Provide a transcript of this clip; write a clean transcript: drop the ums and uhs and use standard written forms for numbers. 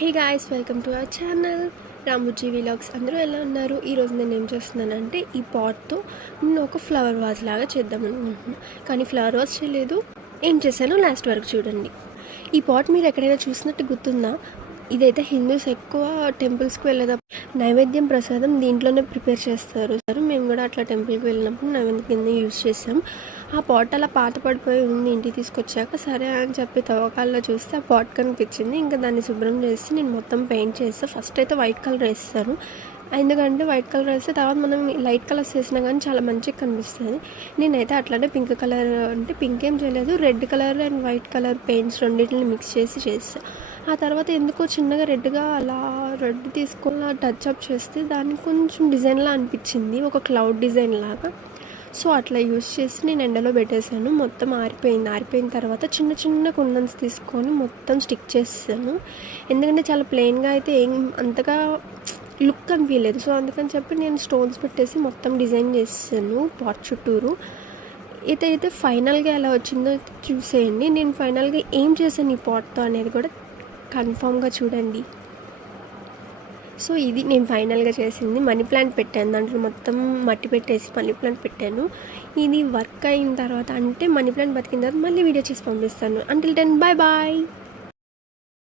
Hey guys, welcome to our channel Rambujji vlogs. అందరూ ఎలా ఉన్నారు? ఈరోజు నేను ఏం చేస్తున్నానంటే ఈ పాట్తో నేను ఒక ఫ్లవర్ వాజ్ లాగా చేద్దాం అనుకుంటున్నాను. కానీ ఫ్లవర్ వాజ్ చేయలేదు. ఏం చేశానో లాస్ట్ వరకు చూడండి. ఈ పాట్ మీరు ఎక్కడైనా చూసినట్టు గుర్తుందా? ఇదైతే హిందూస్ ఎక్కువ టెంపుల్స్కి వెళ్ళేటప్పుడు నైవేద్యం ప్రసాదం దీంట్లోనే ప్రిపేర్ చేస్తారు. మేము కూడా అట్లా టెంపుల్కి వెళ్ళినప్పుడు నైవేద్యం కింద యూజ్ చేసాం. ఆ పాట్ అలా పాత పడిపోయి ఉంది. ఇంటికి తీసుకొచ్చాక సరే అని చెప్పి తవ్వకాల్లో చూస్తే ఆ పాట్ కనిపించింది. ఇంకా దాన్ని శుభ్రం చేసి నేను మొత్తం పెయింట్ చేస్తాను. ఫస్ట్ అయితే వైట్ కలర్ వేస్తాను, ఎందుకంటే వైట్ కలర్ వేస్తే తర్వాత మనం లైట్ కలర్స్ వేసినా కానీ చాలా మంచిగా కనిపిస్తుంది. నేనైతే అట్లానే పింక్ కలర్, అంటే పింక్ ఏం చేయలేదు, red colour and white colour paints రెండింటిని మిక్స్ చేస్తాను. ఆ తర్వాత ఎందుకో చిన్నగా రెడ్గా అలా రెడ్ తీసుకొని టచ్ అప్ చేస్తే దానికి కొంచెం డిజైన్లా అనిపించింది, ఒక క్లౌడ్ డిజైన్ లాగా. సో అట్లా యూస్ చేసి నేను ఎండలో పెట్టేశాను. మొత్తం ఆరిపోయిన తర్వాత చిన్న చిన్న కుందన్స్ తీసుకొని మొత్తం స్టిక్ చేస్తాను. ఎందుకంటే చాలా ప్లెయిన్గా అయితే ఏం అంతగా లుక్ అనిపించలేదు. సో అందుకని చెప్పి నేను స్టోన్స్ పెట్టేసి మొత్తం డిజైన్ చేస్తాను పాట్ చుట్టూరు. ఇదైతే ఫైనల్గా ఎలా వచ్చిందో చూసేయండి. నేను ఫైనల్గా ఏం చేశాను ఈ పాట్తో అనేది కూడా కన్ఫామ్గా చూడండి. సో ఇది నేను ఫైనల్గా చేసింది. మనీ ప్లాంట్ పెట్టాను, దాంట్లో మొత్తం మట్టి పెట్టేసి మనీ ప్లాంట్ పెట్టాను. ఇది వర్క్ అయిన తర్వాత, అంటే మనీ ప్లాంట్ బతికిన తర్వాత మళ్ళీ వీడియో చేసి పంపిస్తాను. Until then bye bye.